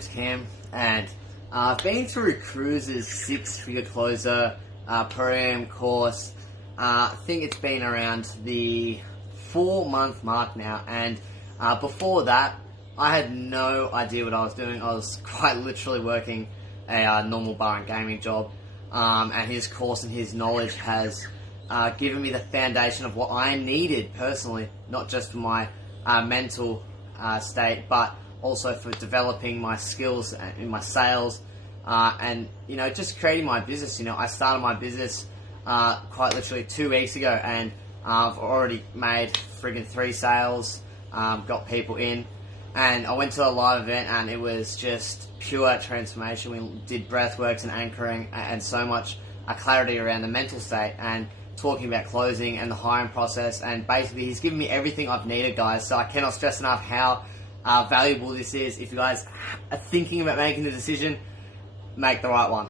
name's Cam, and I've been through Kruze's 6-figure closer per AM course. I think it's been around the 4-month mark now, and before that, I had no idea what I was doing. I was quite literally working a normal bar and gaming job, and his course and his knowledge has given me the foundation of what I needed personally, not just for my mental state, but also for developing my skills in my sales, and just creating my business. I started my business quite literally 2 weeks ago, and I've already made friggin' 3 sales, got people in, and I went to a live event, and it was just pure transformation. We did breathworks and anchoring, and so much clarity around the mental state, and talking about closing and the hiring process, and basically he's given me everything I've needed, guys. So I cannot stress enough how valuable this is. If you guys are thinking about making the decision, make the right one.